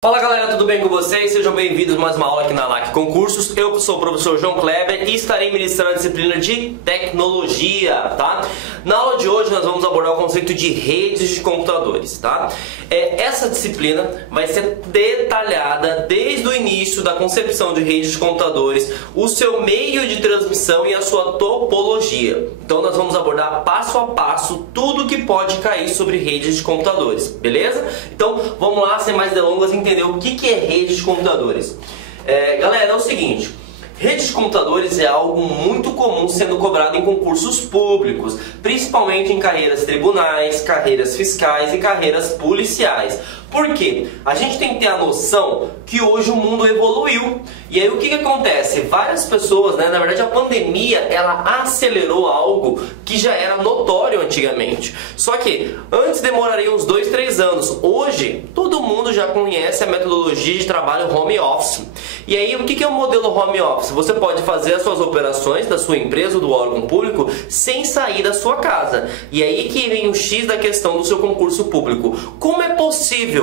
Fala galera, tudo bem com vocês? Sejam bem-vindos a mais uma aula aqui na LAC Concursos. Eu sou o professor João Kleber e estarei ministrando a disciplina de Tecnologia, tá? Na aula de hoje nós vamos abordar o conceito de redes de computadores, tá? Essa disciplina vai ser detalhada desde o início da concepção de redes de computadores, o seu meio de transmissão e a sua topologia. Então nós vamos abordar passo a passo tudo que pode cair sobre redes de computadores, beleza? Então vamos lá, sem mais delongas, entender o que é rede de computadores. Galera, é o seguinte: rede de computadores é algo muito comum sendo cobrado em concursos públicos, principalmente em carreiras tribunais, carreiras fiscais e carreiras policiais. Por quê? A gente tem que ter a noção que hoje o mundo evoluiu. E aí o que acontece? Várias pessoas, na verdade a pandemia, ela acelerou algo que já era notório antigamente. Só que antes demoraria uns 2, 3 anos. Hoje, todo mundo já conhece a metodologia de trabalho home office. E aí o que é o modelo home office? Você pode fazer as suas operações da sua empresa ou do órgão público sem sair da sua casa. E aí que vem o X da questão do seu concurso público. Como é possível?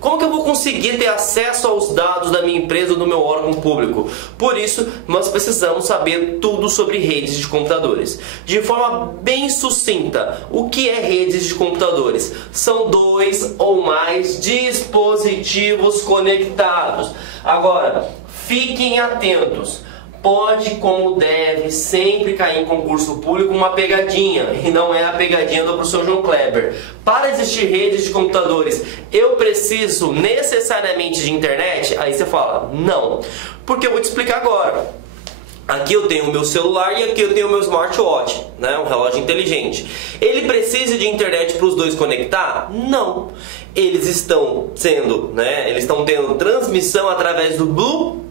Como que eu vou conseguir ter acesso aos dados da minha empresa ou do meu órgão público? Por isso, nós precisamos saber tudo sobre redes de computadores. De forma bem sucinta, o que é redes de computadores? São 2 ou mais dispositivos conectados. Agora, fiquem atentos. Pode, como deve, sempre cair em concurso público uma pegadinha, e não é a pegadinha do professor João Kleber. Para existir redes de computadores, eu preciso necessariamente de internet? Aí você fala, não. Porque eu vou te explicar agora. Aqui eu tenho o meu celular e aqui eu tenho o meu smartwatch, um relógio inteligente. Ele precisa de internet para os dois conectar? Não. Eles estão tendo transmissão através do Bluetooth.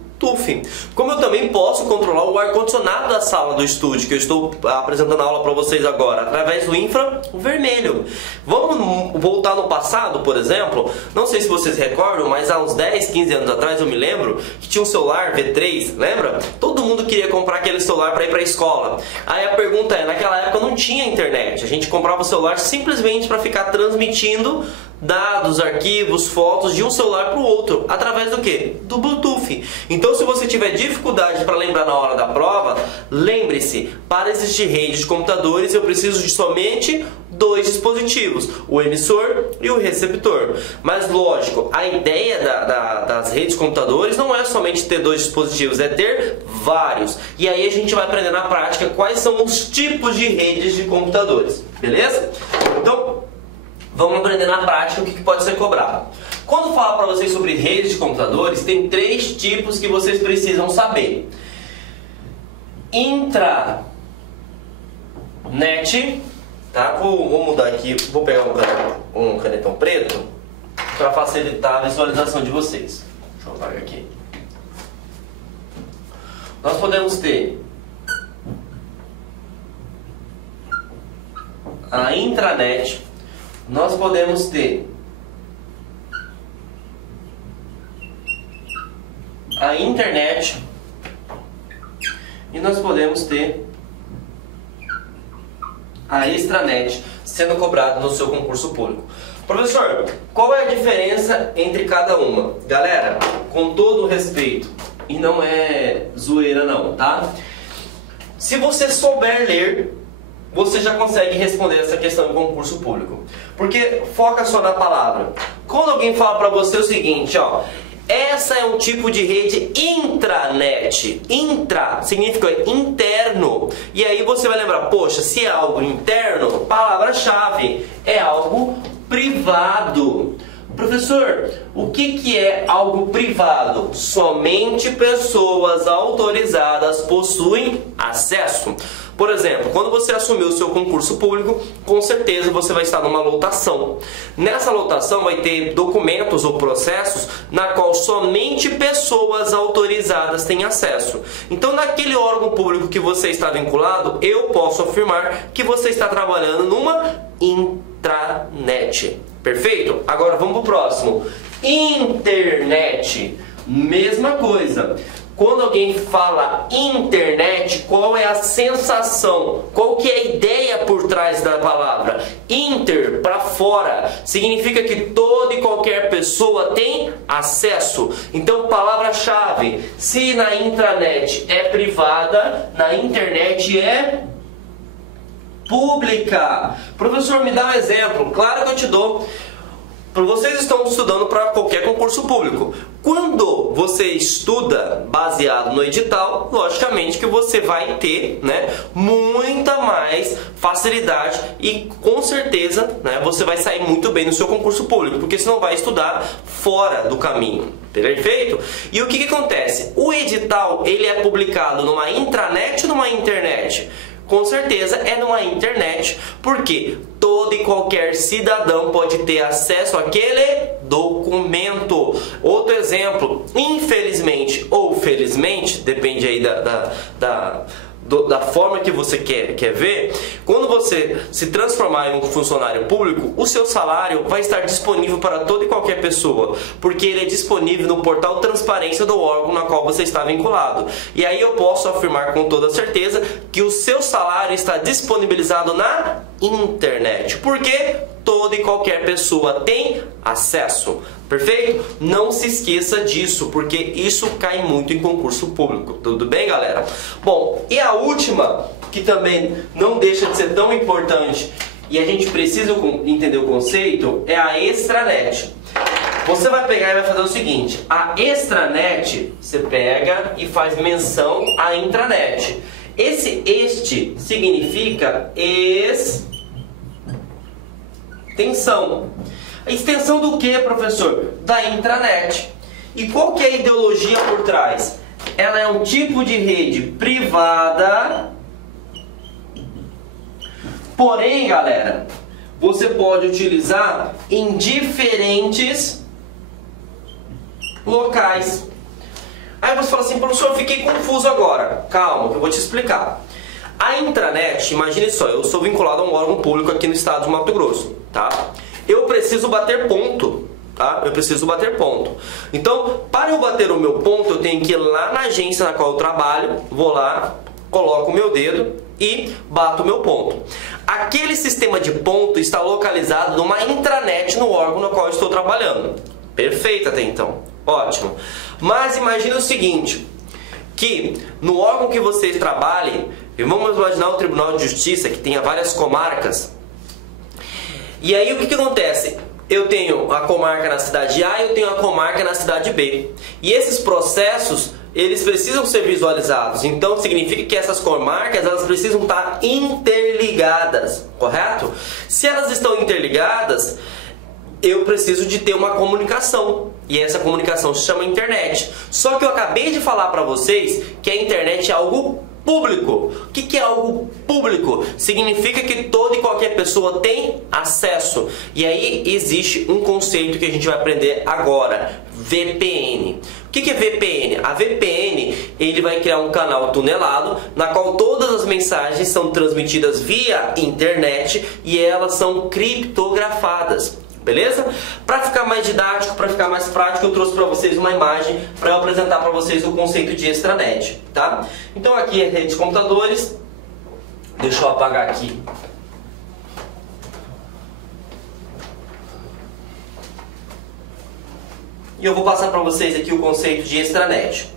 Como eu também posso controlar o ar-condicionado da sala do estúdio, que eu estou apresentando a aula para vocês agora, através do infravermelho. Vamos voltar no passado, por exemplo. Não sei se vocês recordam, mas há uns 10, 15 anos atrás eu me lembro que tinha um celular V3, lembra? Todo mundo queria comprar aquele celular para ir para a escola. Aí a pergunta é, naquela época não tinha internet. A gente comprava o celular simplesmente para ficar transmitindo dados, arquivos, fotos de um celular para o outro, através do quê? Do Bluetooth. Então, se você tiver dificuldade para lembrar na hora da prova, lembre-se, para existir rede de computadores eu preciso de somente 2 dispositivos, o emissor e o receptor. Mas lógico, a ideia das redes de computadores não é somente ter 2 dispositivos, é ter vários. E aí a gente vai aprender na prática quais são os tipos de redes de computadores, beleza? Então, vamos aprender na prática o que pode ser cobrado. Quando falo para vocês sobre redes de computadores, tem 3 tipos que vocês precisam saber. Intranet, tá? Vou mudar aqui, vou pegar um canetão preto para facilitar a visualização de vocês. Deixa eu apagar aqui. Nós podemos ter a intranet. Nós podemos ter a internet e nós podemos ter a extranet sendo cobrado no seu concurso público. Professor, qual é a diferença entre cada uma? Galera, com todo o respeito, e não é zoeira não, tá? Se você souber ler, você já consegue responder essa questão em concurso público. Porque foca só na palavra. Quando alguém fala para você o seguinte, essa é um tipo de rede intranet. Intra significa interno. E aí você vai lembrar, poxa, se é algo interno, palavra-chave, é algo privado. Professor, o que é algo privado? Somente pessoas autorizadas possuem acesso. Por exemplo, quando você assumiu o seu concurso público, com certeza você vai estar numa lotação. Nessa lotação vai ter documentos ou processos na qual somente pessoas autorizadas têm acesso. Então, naquele órgão público que você está vinculado, eu posso afirmar que você está trabalhando numa intranet. Perfeito? Agora vamos para o próximo. Internet. Mesma coisa. quando alguém fala internet, qual é a sensação? Qual que é a ideia por trás da palavra? Inter, para fora, significa que toda e qualquer pessoa tem acesso. Então, palavra-chave, se na intranet é privada, na internet é pública. Professor, me dá um exemplo. Claro que eu te dou. Vocês estão estudando para qualquer concurso público. Quando você estuda baseado no edital, logicamente que você vai ter, né, muita mais facilidade e com certeza, né, você vai sair muito bem no seu concurso público, porque você não vai estudar fora do caminho. Perfeito? E o que acontece? O edital, ele é publicado numa intranet ou numa internet? Com certeza é numa internet, porque todo e qualquer cidadão pode ter acesso àquele documento. Outro exemplo, infelizmente ou felizmente, depende aí da forma que você quer ver, quando você se transformar em um funcionário público, o seu salário vai estar disponível para toda e qualquer pessoa, porque ele é disponível no portal Transparência do órgão na qual você está vinculado. E aí eu posso afirmar com toda certeza que o seu salário está disponibilizado na internet, porque toda e qualquer pessoa tem acesso. Perfeito? Não se esqueça disso, porque isso cai muito em concurso público. Tudo bem, galera? Bom, e a última, que também não deixa de ser tão importante e a gente precisa entender o conceito, é a extranet. Você vai pegar e vai fazer o seguinte: a extranet, você pega e faz menção à intranet. Este significa extensão. A extensão do que, professor? Da intranet. E qual que é a ideologia por trás? Ela é um tipo de rede privada. Porém, galera, você pode utilizar em diferentes locais. Aí você fala assim: professor, eu fiquei confuso agora. Calma, que eu vou te explicar. A intranet, imagine só, eu sou vinculado a um órgão público aqui no estado de Mato Grosso, tá? Eu preciso bater ponto, tá? Eu preciso bater ponto. Então, para eu bater o meu ponto, eu tenho que ir lá na agência na qual eu trabalho, vou lá, coloco o meu dedo e bato o meu ponto. Aquele sistema de ponto está localizado numa intranet no órgão no qual eu estou trabalhando. Perfeito até então. Ótimo. Mas imagine o seguinte, que no órgão que você trabalhe, vamos imaginar o Tribunal de Justiça, que tenha várias comarcas. E aí o que acontece? Eu tenho a comarca na cidade A e eu tenho a comarca na cidade B. E esses processos, eles precisam ser visualizados. Então significa que essas comarcas, elas precisam estar interligadas, correto? Se elas estão interligadas, eu preciso de ter uma comunicação. E essa comunicação se chama internet. Só que eu acabei de falar para vocês que a internet é algo público. O que é algo público? Significa que toda e qualquer pessoa tem acesso. E aí existe um conceito que a gente vai aprender agora: VPN. O que é VPN? A VPN, ele vai criar um canal tunelado na qual todas as mensagens são transmitidas via internet e elas são criptografadas. Beleza? Para ficar mais didático, para ficar mais prático, eu trouxe para vocês uma imagem para eu apresentar para vocês o conceito de extranet, tá? Então aqui é rede de computadores. Deixa eu apagar aqui. E eu vou passar para vocês aqui o conceito de extranet.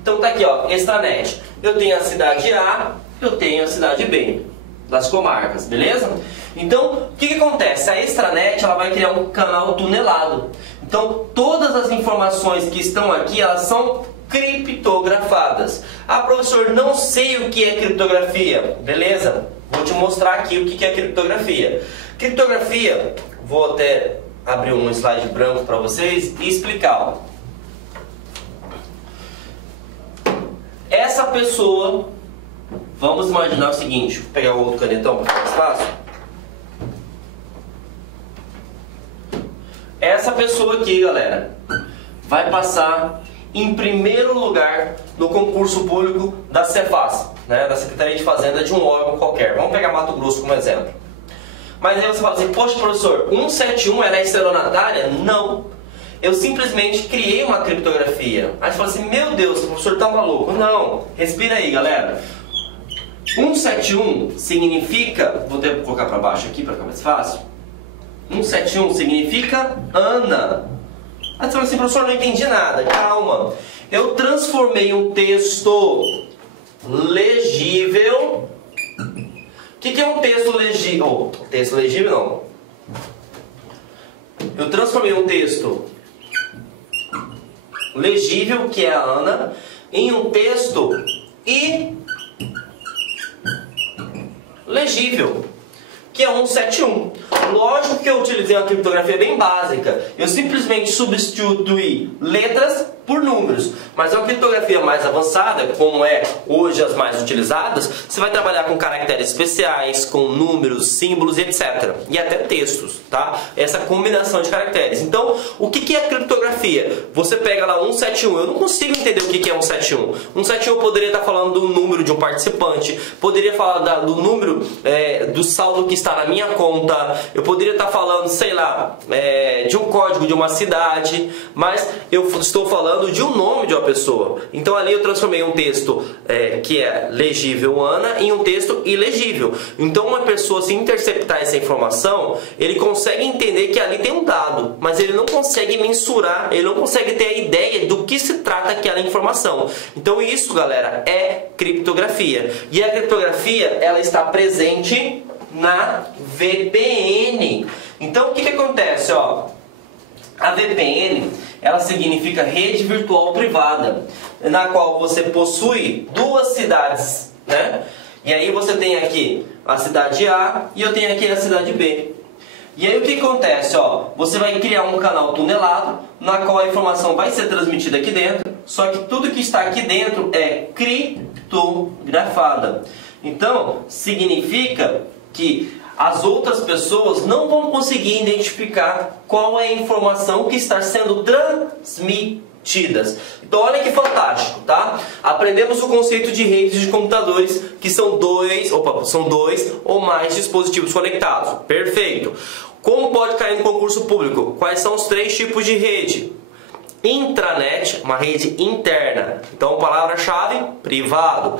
Então tá aqui, ó, extranet. Eu tenho a cidade A, eu tenho a cidade B, das comarcas, beleza? Então, o que acontece? A extranet, ela vai criar um canal tunelado. Então, todas as informações que estão aqui, elas são criptografadas. Ah, professor, não sei o que é criptografia. Beleza? Vou te mostrar aqui o que é criptografia. Criptografia, vou até abrir um slide branco para vocês e explicar. Essa pessoa, vamos imaginar o seguinte, vou pegar o outro canetão para ficar mais fácil. Essa pessoa aqui, galera, vai passar em primeiro lugar no concurso público da Cefaz, né, da Secretaria de Fazenda de um órgão qualquer. Vamos pegar Mato Grosso como exemplo. Mas aí você fala assim: poxa, professor, 171 ela é estelionatária? Não. eu simplesmente criei uma criptografia. Aí você fala assim, meu Deus, o professor tá maluco. Não, respira aí, galera. 171 significa, vou ter que colocar para baixo aqui para ficar mais fácil. 171 significa Ana. Aí você fala assim, professor, não entendi nada. Calma, eu transformei um texto legível. O que é um texto legível? Oh, texto legível não. Eu transformei um texto legível, que é a Ana, em um texto ilegível, que é 171. Lógico que eu utilizei uma criptografia bem básica. Eu simplesmente substituí letras por números. Mas uma criptografia mais avançada, como é hoje as mais utilizadas, você vai trabalhar com caracteres especiais, com números, símbolos e etc. E até textos, tá? Essa combinação de caracteres. Então, o que é criptografia? Você pega lá 171. Eu não consigo entender o que é 171. 171 eu poderia estar falando do número de um participante, poderia falar do número do saldo que está na minha conta, eu poderia estar falando, sei lá, de um código de uma cidade, mas eu estou falando de um nome de uma pessoa. Então ali eu transformei um texto que é legível Ana em um texto ilegível. Então uma pessoa, se interceptar essa informação, ele consegue entender que ali tem um dado, mas ele não consegue mensurar, ele não consegue ter a ideia do que se trata aquela informação. Então isso, galera, é criptografia. E a criptografia, ela está presente na VPN. Então o que acontece, ó? A VPN, ela significa rede virtual privada, na qual você possui duas cidades, né? E aí você tem aqui a cidade A e eu tenho aqui a cidade B. E aí o que acontece, ó? Você vai criar um canal tunelado, na qual a informação vai ser transmitida aqui dentro, só que tudo que está aqui dentro é criptografada. Então, significa que as outras pessoas não vão conseguir identificar qual é a informação que está sendo transmitida. Então olha que fantástico, tá? Aprendemos o conceito de redes de computadores, que são dois ou mais dispositivos conectados. Perfeito. Como pode cair no concurso público? Quais são os 3 tipos de rede? Intranet, uma rede interna. Então palavra-chave, privado.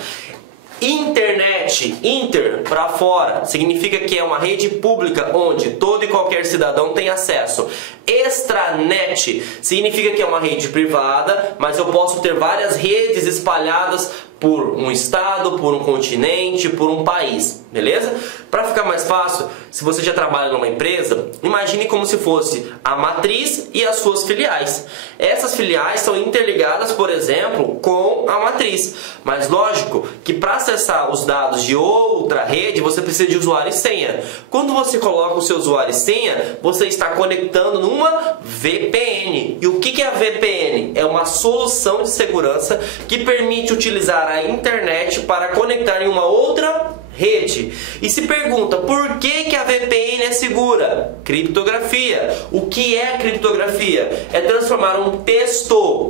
Internet, inter, para fora, significa que é uma rede pública onde todo e qualquer cidadão tem acesso. Extranet significa que é uma rede privada, mas eu posso ter várias redes espalhadas por um estado, por um continente, por um país, beleza? Para ficar mais fácil, se você já trabalha numa empresa, imagine como se fosse a matriz e as suas filiais. Essas filiais são interligadas, por exemplo, com a matriz. Mas lógico que para acessar os dados de outra rede, você precisa de usuário e senha. Quando você coloca o seu usuário e senha, você está conectando numa VPN. E o que é a VPN? É uma solução de segurança que permite utilizar a internet para conectar em uma outra rede. E se pergunta, por que a VPN é segura? Criptografia. O que é criptografia? É transformar um texto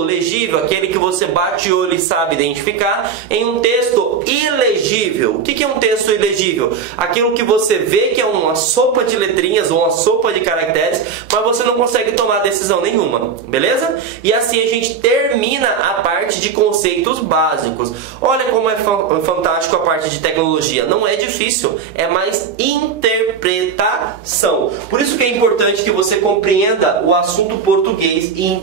legível, aquele que você bate o olho e sabe identificar, em um texto ilegível. O que é um texto ilegível? Aquilo que você vê que é uma sopa de letrinhas ou uma sopa de caracteres, mas você não consegue tomar decisão nenhuma, beleza? E assim a gente termina a parte de conceitos básicos. Olha como é fantástico a parte de tecnologia. Não é difícil, é mais interpretação. Por isso que é importante que você compreenda o assunto português e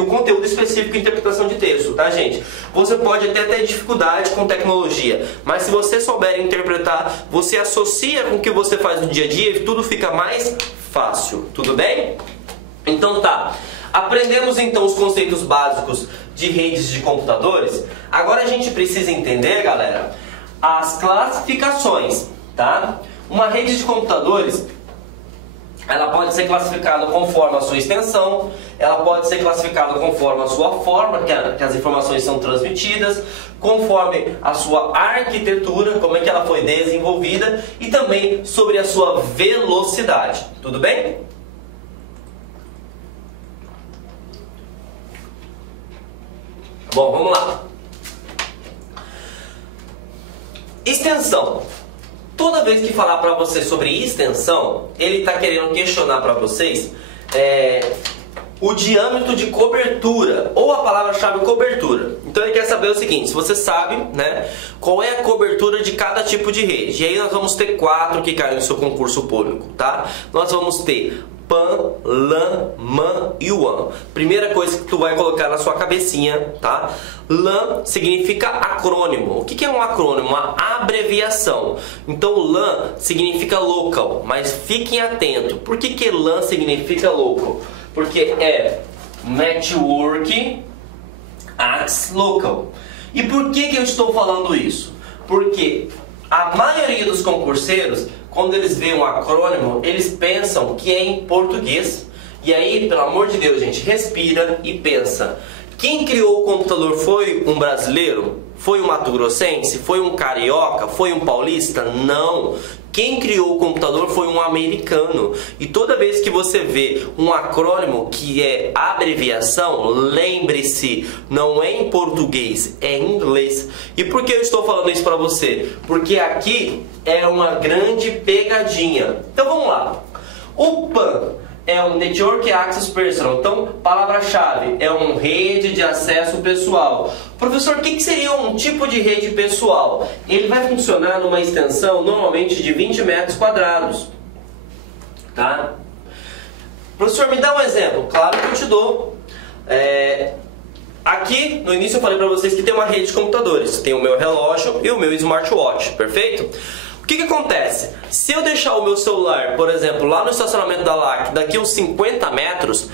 o conteúdo específico de interpretação de texto, tá, gente? Você pode até ter dificuldade com tecnologia, mas se você souber interpretar, você associa com o que você faz no dia a dia e tudo fica mais fácil, tudo bem? Então tá, aprendemos então os conceitos básicos de redes de computadores. Agora a gente precisa entender, galera, as classificações, tá? Uma rede de computadores, ela pode ser classificada conforme a sua extensão, ela pode ser classificada conforme a sua forma que as informações são transmitidas, conforme a sua arquitetura, como é que ela foi desenvolvida, e também sobre a sua velocidade. Tudo bem? Bom, vamos lá. Extensão. Toda vez que falar para você sobre extensão, ele está querendo questionar para vocês o diâmetro de cobertura, ou a palavra-chave cobertura. Então ele quer saber o seguinte, se você sabe, né, qual é a cobertura de cada tipo de rede. E aí nós vamos ter 4 que caem no seu concurso público, tá? Nós vamos ter PAN, LAN, MAN e WAN. Primeira coisa que tu vai colocar na sua cabecinha, tá? LAN significa acrônimo. O que é um acrônimo? Uma abreviação. Então LAN significa local, mas fiquem atentos. Por que LAN significa local? Porque é Network Access Local. E por que eu estou falando isso? Porque a maioria dos concurseiros, quando eles veem um acrônimo, eles pensam que é em português. E aí, pelo amor de Deus, gente, respira e pensa. Quem criou o computador foi um brasileiro? Foi um mato-grossense? Foi um carioca? Foi um paulista? Não. Quem criou o computador foi um americano. E toda vez que você vê um acrônimo que é abreviação, lembre-se, não é em português, é em inglês. E por que eu estou falando isso para você? Porque aqui é uma grande pegadinha. Então vamos lá. O PAN é um Network Access Personal. Então, palavra-chave é uma rede de acesso pessoal. Professor, o que seria um tipo de rede pessoal? Ele vai funcionar numa extensão normalmente de 20 metros quadrados. Tá? Professor, me dá um exemplo. Claro que eu te dou. Aqui, no início eu falei para vocês que tem uma rede de computadores. Tem o meu relógio e o meu smartwatch, perfeito? O que acontece? Se eu deixar o meu celular, por exemplo, lá no estacionamento da LAC, daqui uns 50 metros,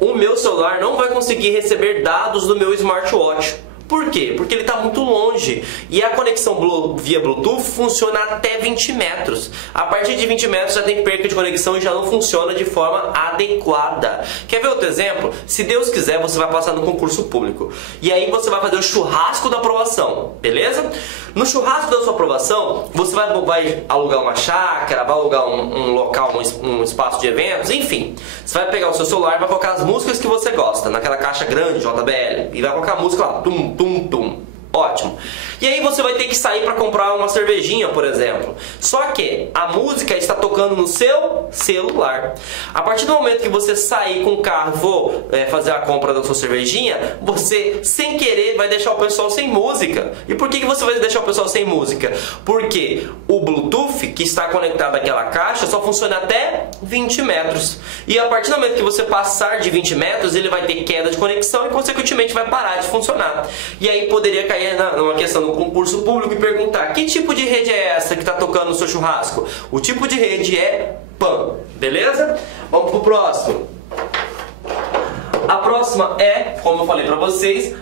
o meu celular não vai conseguir receber dados do meu smartwatch. Por quê? Porque ele está muito longe e a conexão via Bluetooth funciona até 20 metros. A partir de 20 metros já tem perca de conexão e já não funciona de forma adequada. Quer ver outro exemplo? Se Deus quiser, você vai passar no concurso público. E aí você vai fazer o churrasco da aprovação, beleza? No churrasco da sua aprovação, você vai alugar uma chácara, vai alugar um local, um espaço de eventos, enfim. Você vai pegar o seu celular e vai colocar as músicas que você gosta, naquela caixa grande, JBL, e vai colocar a música lá, tum, tum, tum. Ótimo. E aí você vai ter que sair para comprar uma cervejinha, por exemplo. Só que a música está tocando no seu celular. A partir do momento que você sair com o carro e for fazer a compra da sua cervejinha, você, sem querer, vai deixar o pessoal sem música. E por que você vai deixar o pessoal sem música? Porque o Bluetooth que está conectado àquela caixa só funciona até 20 metros. E a partir do momento que você passar de 20 metros, ele vai ter queda de conexão e, consequentemente, vai parar de funcionar. E aí poderia cair numa questão do concurso público e perguntar: que tipo de rede é essa que está tocando no seu churrasco? O tipo de rede é PAN, beleza? Vamos pro próximo. A próxima é, como eu falei para vocês,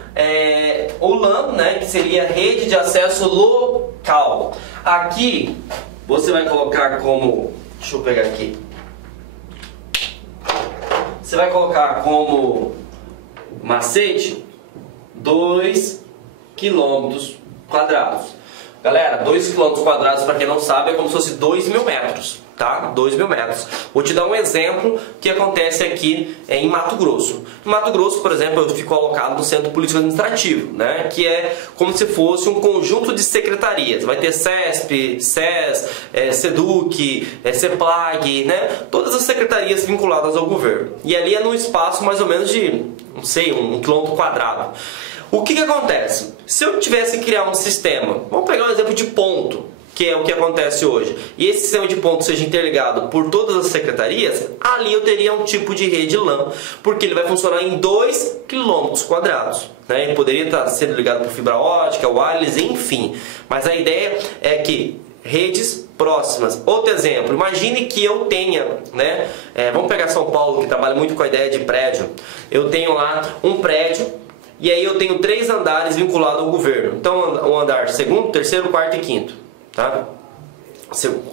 o LAN, né, que seria rede de acesso local. Aqui você vai colocar como, deixa eu pegar aqui, você vai colocar como macete 2 quilômetros quadrados. Galera, 2 quilômetros quadrados, para quem não sabe, é como se fosse 2.000 metros, tá? 2.000 metros. Vou te dar um exemplo que acontece aqui em Mato Grosso. Em Mato Grosso, por exemplo, eu fico alocado no Centro Político Administrativo, né? Que é como se fosse um conjunto de secretarias. Vai ter CESP, SES, SEDUC, CEPLAG, né? Todas as secretarias vinculadas ao governo. E ali é num espaço mais ou menos de, não sei, 1 quilômetro quadrado. O que acontece? Se eu tivesse que criar um sistema, vamos pegar um exemplo de ponto, que é o que acontece hoje, e esse sistema de ponto seja interligado por todas as secretarias, ali eu teria um tipo de rede LAN, porque ele vai funcionar em 2 quilômetros quadrados. Né? Ele poderia estar sendo ligado por fibra ótica, wireless, enfim. Mas a ideia é que redes próximas. Outro exemplo, imagine que eu tenha, né? Vamos pegar São Paulo, que trabalha muito com a ideia de prédio. Eu tenho lá um prédio, e aí eu tenho 3 andares vinculados ao governo. Então, um andar segundo, terceiro, quarto e quinto. Tá?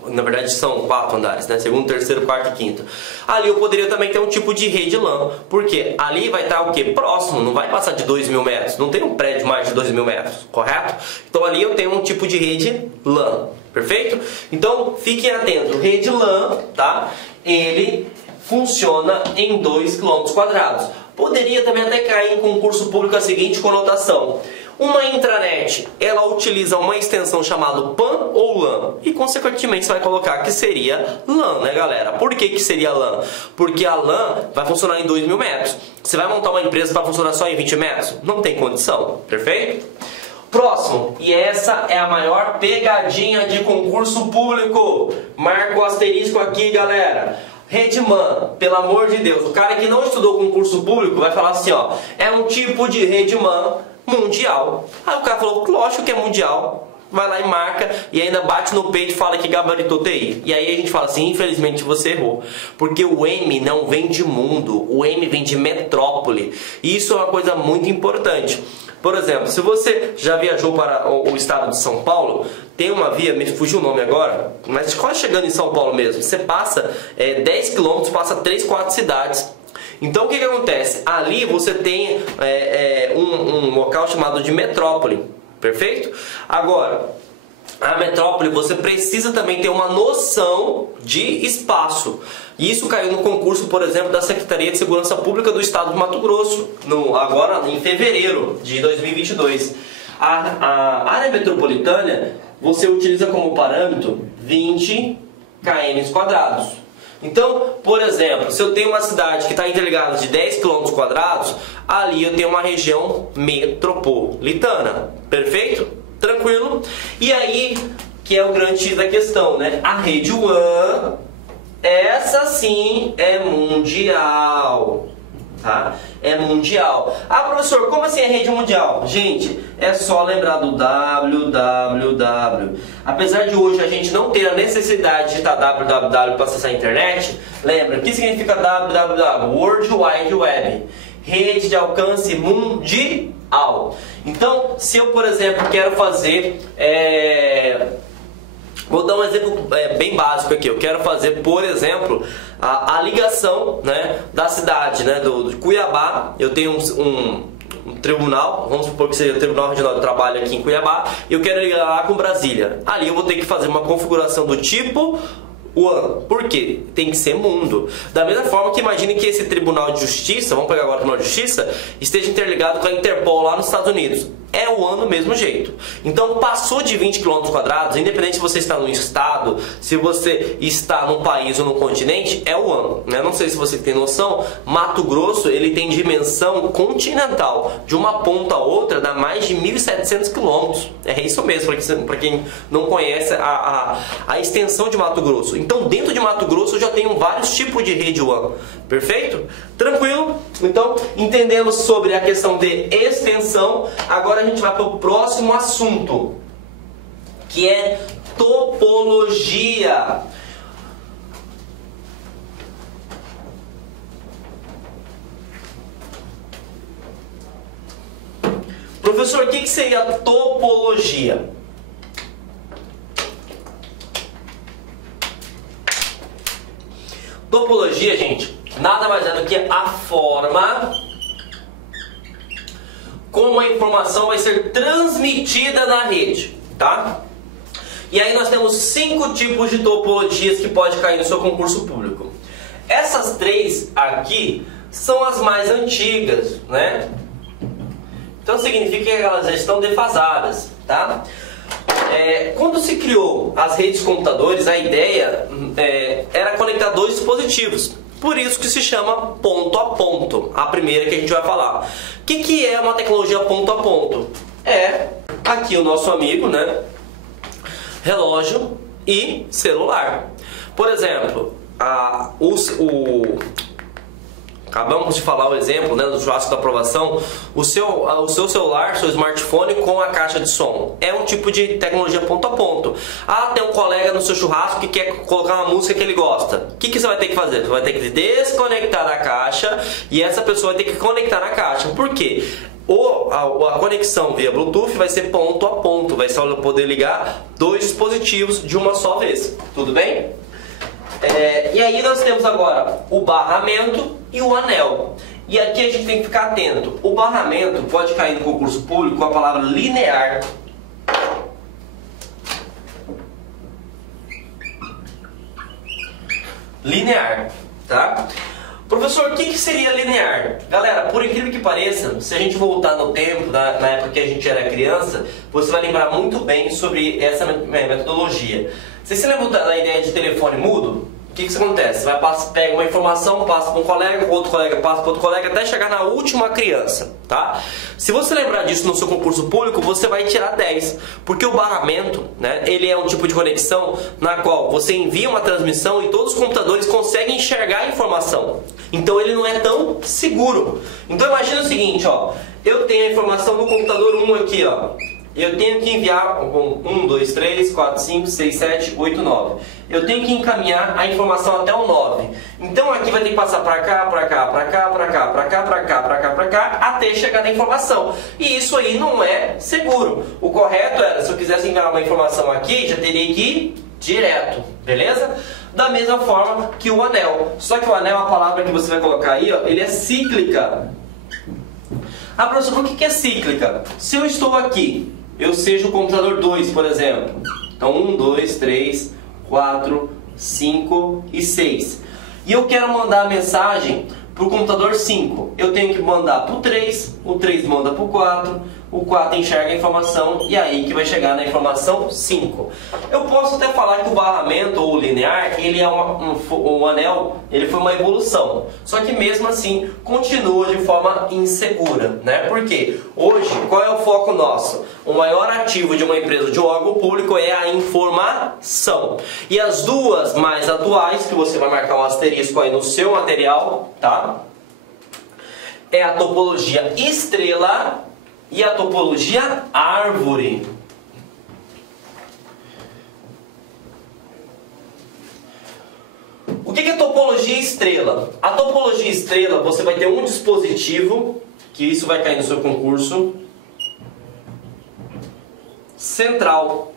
Na verdade são 4 andares, né? Segundo, terceiro, quarto e quinto. Ali eu poderia também ter um tipo de rede LAN. Porque ali vai estar o quê? Próximo, não vai passar de 2.000 metros. Não tem um prédio mais de 2.000 metros, correto? Então ali eu tenho um tipo de rede LAN. Perfeito? Então fiquem atentos. Rede LAN, tá? Ele funciona em 2 quilômetros quadrados. Poderia também até cair em concurso público a seguinte conotação: Uma intranet, ela utiliza uma extensão chamada PAN ou LAN. E consequentemente você vai colocar que seria LAN, né, galera? Por que seria LAN? Porque a LAN vai funcionar em 2.000 metros. Você vai montar uma empresa para funcionar só em 20 metros? Não tem condição, perfeito? Próximo, e essa é a maior pegadinha de concurso público. Marca o asterisco aqui, galera. Redeman, pelo amor de Deus, o cara que não estudou concurso público vai falar assim, ó, é um tipo de redeman mundial. Aí o cara falou, lógico que é mundial. Vai lá e marca e ainda bate no peito e fala que gabaritou TI. E aí a gente fala assim, infelizmente você errou. Porque o M não vem de mundo, o M vem de metrópole. E isso é uma coisa muito importante. Por exemplo, se você já viajou para o estado de São Paulo, tem uma via, me fugiu o nome agora, mas quase chegando em São Paulo mesmo, você passa 10 km, passa 3, 4 cidades. Então o que acontece? Ali você tem um local chamado de metrópole, perfeito? Agora, a metrópole você precisa também ter uma noção de espaço. E isso caiu no concurso, por exemplo, da Secretaria de Segurança Pública do Estado de Mato Grosso, agora em fevereiro de 2022. A área metropolitana você utiliza como parâmetro 20 km². Então, por exemplo, se eu tenho uma cidade que está interligada de 10 km², ali eu tenho uma região metropolitana. Perfeito? Tranquilo? E aí, que é o grande X da questão, né? A rede WAN, essa sim é mundial. Tá? É mundial. Ah, professor, como assim é rede mundial? Gente, é só lembrar do www. Apesar de hoje a gente não ter a necessidade de digitar www para acessar a internet, lembra, o que significa www? World Wide Web. Rede de alcance mundial. Então, se eu, por exemplo, quero fazer... Vou dar um exemplo bem básico aqui. Eu quero fazer, por exemplo, a ligação, né, da cidade, né, de Cuiabá. Eu tenho um tribunal, vamos supor que seja o Tribunal Regional de Trabalho aqui em Cuiabá, e eu quero ligar lá com Brasília. Ali eu vou ter que fazer uma configuração do tipo WAN. Por quê? Tem que ser mundo. Da mesma forma que imagine que esse Tribunal de Justiça, vamos pegar agora o Tribunal de Justiça, esteja interligado com a Interpol lá nos Estados Unidos. É o WAN do mesmo jeito. Então passou de 20 km², independente se você está num estado, se você está num país ou num continente, é o WAN, né? Não sei se você tem noção, Mato Grosso ele tem dimensão continental. De uma ponta a outra dá mais de 1.700 km. É isso mesmo, para quem não conhece a extensão de Mato Grosso. Então dentro de Mato Grosso eu já tenho vários tipos de rede WAN. Perfeito? Tranquilo? Então entendemos sobre a questão de extensão. Agora a gente vai para o próximo assunto, que é topologia. Professor, o que seria topologia? Topologia, gente, nada mais é do que a forma como a informação vai ser transmitida na rede, tá? E aí nós temos 5 tipos de topologias que pode cair no seu concurso público. Essas 3 aqui são as mais antigas, né? Então significa que elas já estão defasadas, tá? Quando se criou as redes de computadores, a ideia era conectar 2 dispositivos. Por isso que se chama ponto a ponto, a primeira que a gente vai falar. O que é uma tecnologia ponto a ponto? É aqui o nosso amigo, né? Relógio e celular. Por exemplo, acabamos de falar o exemplo, né, do churrasco da aprovação. O seu celular, seu smartphone com a caixa de som é um tipo de tecnologia ponto a ponto. Ah, tem um colega no seu churrasco que quer colocar uma música que ele gosta. O que você vai ter que fazer? Você vai ter que desconectar da caixa e essa pessoa vai ter que conectar na caixa. Por quê? A conexão via Bluetooth vai ser ponto a ponto. Vai só poder ligar 2 dispositivos de uma só vez. Tudo bem? E aí nós temos agora o barramento e o anel. E aqui a gente tem que ficar atento. O barramento pode cair no concurso público com a palavra linear. Linear, tá? Professor, o que seria linear? Galera, por incrível que pareça, se a gente voltar no tempo, na época que a gente era criança, você vai lembrar muito bem sobre essa metodologia. Você se lembra da ideia de telefone mudo? O que acontece? Pega uma informação, passa para um colega, outro colega passa para outro colega, até chegar na última criança, tá? Se você lembrar disso no seu concurso público, você vai tirar 10, porque o barramento, né, ele é um tipo de conexão na qual você envia uma transmissão e todos os computadores conseguem enxergar a informação. Então ele não é tão seguro. Então imagina o seguinte, ó, eu tenho a informação do computador 1 aqui, ó. Eu tenho que enviar 1, 2, 3, 4, 5, 6, 7, 8, 9. Eu tenho que encaminhar a informação até o 9. Então aqui vai ter que passar para cá, para cá, para cá, para cá, para cá, para cá, para cá, para cá, até chegar na informação. E isso aí não é seguro. O correto era, se eu quisesse enviar uma informação aqui, já teria que ir direto, beleza? Da mesma forma que o anel. Só que o anel, a palavra que você vai colocar aí, ó, ele é cíclica. Ah, professor, por que é cíclica? Se eu estou aqui, eu seja o computador 2, por exemplo. Então 1, 2, 3, 4, 5 e 6. E eu quero mandar a mensagem para o computador 5. Eu tenho que mandar para o 3, o 3 manda para o 4, o 4 enxerga a informação e aí que vai chegar na informação 5. Eu posso até falar que o barramento ou o linear, ele é um anel, ele foi uma evolução. Só que mesmo assim continua de forma insegura, né? Porque hoje, qual é o foco nosso? O maior ativo de uma empresa, de um órgão público, é a informação. E as duas mais atuais, que você vai marcar um asterisco aí no seu material, tá? É a topologia estrela e a topologia árvore. O que é topologia estrela? A topologia estrela, você vai ter um dispositivo, que isso vai cair no seu concurso, central.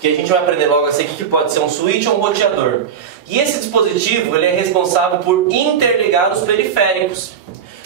Que a gente vai aprender logo assim que pode ser um switch ou um roteador. E esse dispositivo, ele é responsável por interligar os periféricos.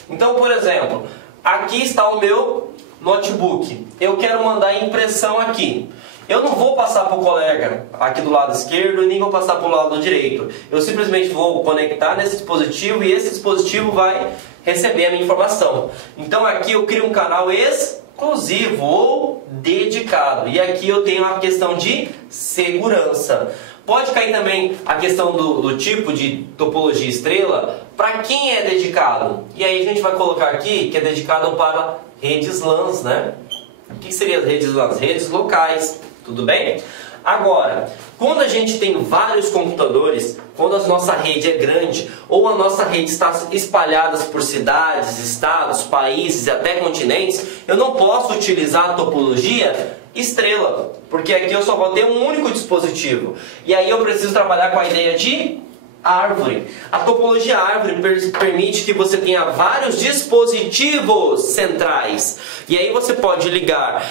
Então, por exemplo, aqui está o meu notebook. Eu quero mandar impressão aqui. Eu não vou passar para o colega aqui do lado esquerdo e nem vou passar para o lado direito. Eu simplesmente vou conectar nesse dispositivo e esse dispositivo vai receber a minha informação. Então aqui eu crio um canal exclusivo ou dedicado. E aqui eu tenho a questão de segurança. Pode cair também a questão do tipo de topologia estrela para quem é dedicado. E aí a gente vai colocar aqui que é dedicado para redes LANs, né? O que seriam as redes LANs? Redes locais, tudo bem? Agora, quando a gente tem vários computadores, quando a nossa rede é grande, ou a nossa rede está espalhada por cidades, estados, países e até continentes, eu não posso utilizar a topologia estrela, porque aqui eu só vou ter um único dispositivo. E aí eu preciso trabalhar com a ideia de árvore. A topologia árvore permite que você tenha vários dispositivos centrais. E aí você pode ligar,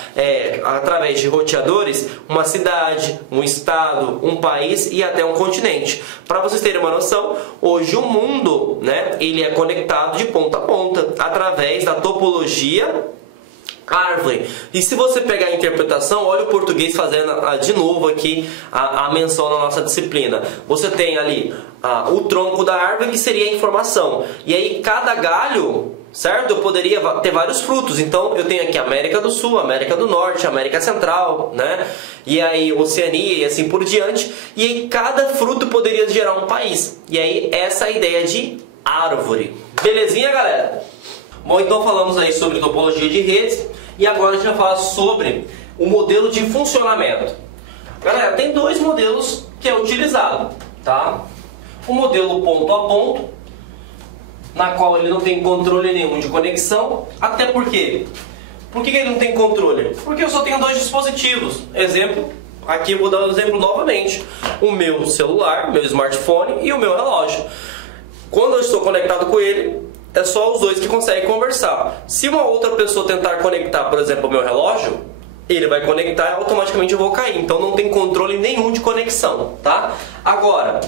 através de roteadores, uma cidade, um estado, um país e até um continente. Para vocês terem uma noção, hoje o mundo, né, ele é conectado de ponta a ponta, através da topologia árvore. E se você pegar a interpretação, olha o português fazendo de novo aqui a menção na nossa disciplina. Você tem ali o tronco da árvore, que seria a informação. E aí cada galho, certo? Eu poderia ter vários frutos. Então eu tenho aqui América do Sul, América do Norte, América Central, né? E aí Oceania e assim por diante. E aí cada fruto poderia gerar um país. E aí essa é a ideia de árvore. Belezinha, galera? Bom, então falamos aí sobre topologia de redes e agora a gente vai falar sobre o modelo de funcionamento. Galera, tem dois modelos que é utilizado, tá? O modelo ponto a ponto, na qual ele não tem controle nenhum de conexão. Até porque? Por que ele não tem controle? Porque eu só tenho dois dispositivos. Exemplo, aqui eu vou dar um exemplo novamente. O meu celular, meu smartphone e o meu relógio. Quando eu estou conectado com ele, é só os dois que conseguem conversar. Se uma outra pessoa tentar conectar, por exemplo, o meu relógio, ele vai conectar e automaticamente eu vou cair. Então não tem controle nenhum de conexão, tá? Agora,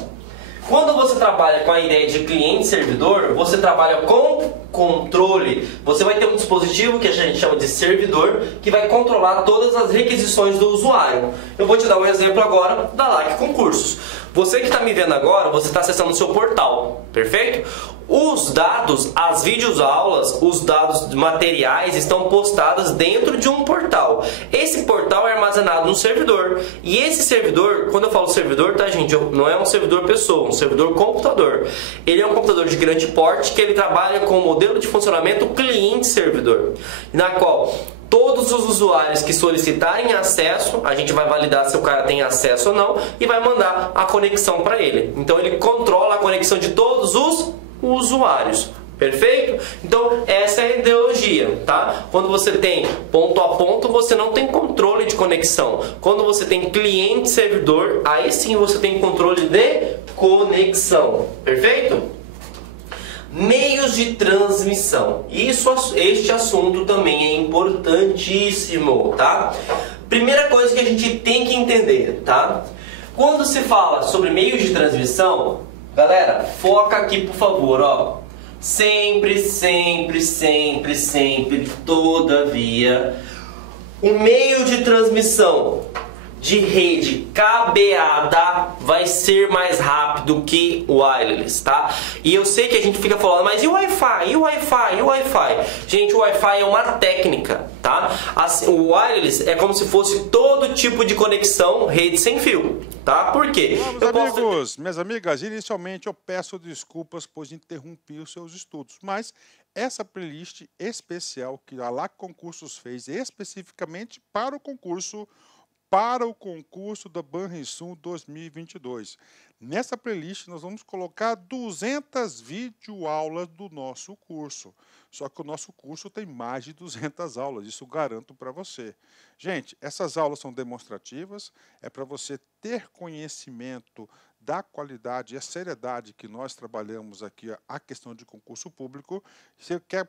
quando você trabalha com a ideia de cliente-servidor, você trabalha com controle. Você vai ter um dispositivo que a gente chama de servidor, que vai controlar todas as requisições do usuário. Eu vou te dar um exemplo agora da LAC Concursos. Você que está me vendo agora, você está acessando o seu portal, perfeito? Os dados, as videoaulas, os dados materiais estão postados dentro de um portal. Esse portal é armazenado no servidor. E esse servidor, quando eu falo servidor, tá, gente? Não é um servidor pessoa, é um servidor computador. Ele é um computador de grande porte que ele trabalha com o modelo de funcionamento cliente-servidor, na qual todos os usuários que solicitarem acesso, a gente vai validar se o cara tem acesso ou não e vai mandar a conexão para ele. Então ele controla a conexão de todos os usuários. Perfeito? Então essa é a ideologia, tá? Quando você tem ponto a ponto, você não tem controle de conexão. Quando você tem cliente-servidor, aí sim você tem controle de conexão. Perfeito? Meios de transmissão. Este assunto também é importantíssimo, tá? Primeira coisa que a gente tem que entender, tá? Quando se fala sobre meios de transmissão, galera, foca aqui por favor, ó. Sempre, todavia, o meio de transmissão de rede cabeada vai ser mais rápido que o wireless, tá? E eu sei que a gente fica falando, mas e o Wi-Fi? E o Wi-Fi? E o Wi-Fi? Gente, o Wi-Fi é uma técnica, tá? Assim, o wireless é como se fosse todo tipo de conexão rede sem fio, tá? Por quê? Minhas amigas, inicialmente eu peço desculpas pois interrompi os seus estudos, mas essa playlist especial que a LAC Concursos fez especificamente para o concurso da Banrisul 2022. Nessa playlist nós vamos colocar 200 videoaulas do nosso curso. Só que o nosso curso tem mais de 200 aulas, isso garanto para você. Gente, essas aulas são demonstrativas, é para você ter conhecimento da qualidade e a seriedade que nós trabalhamos aqui a questão de concurso público. Você quer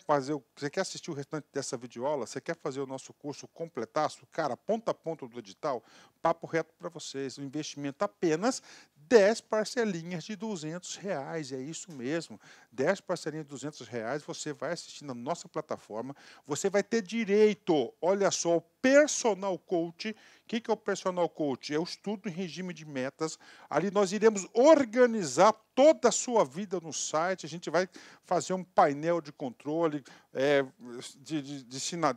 assistir o restante dessa videoaula? Você quer fazer o nosso curso completaço? Cara, ponta a ponta do edital, papo reto para vocês, um investimento apenas 10 parcelinhas de R$200, é isso mesmo, 10 parcelinhas de R$200, você vai assistir na nossa plataforma, você vai ter direito, olha só, ao personal coach. O que é o personal coach? É o estudo em regime de metas. Ali nós iremos organizar toda a sua vida no site, a gente vai fazer um painel de controle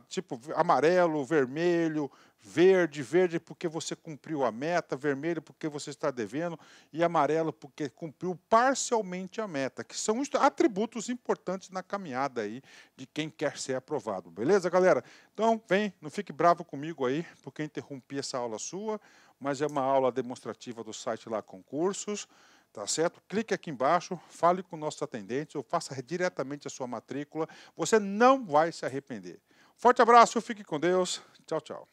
tipo amarelo, vermelho, verde porque você cumpriu a meta, vermelho porque você está devendo e amarelo porque cumpriu parcialmente a meta, que são atributos importantes na caminhada aí de quem quer ser aprovado, beleza, galera? Então, vem, não fique bravo comigo aí, porque interrompi essa aula sua, mas é uma aula demonstrativa do site LAC Concursos, tá certo? Clique aqui embaixo, fale com nossos atendentes ou faça diretamente a sua matrícula, você não vai se arrepender. Forte abraço, fique com Deus, tchau, tchau.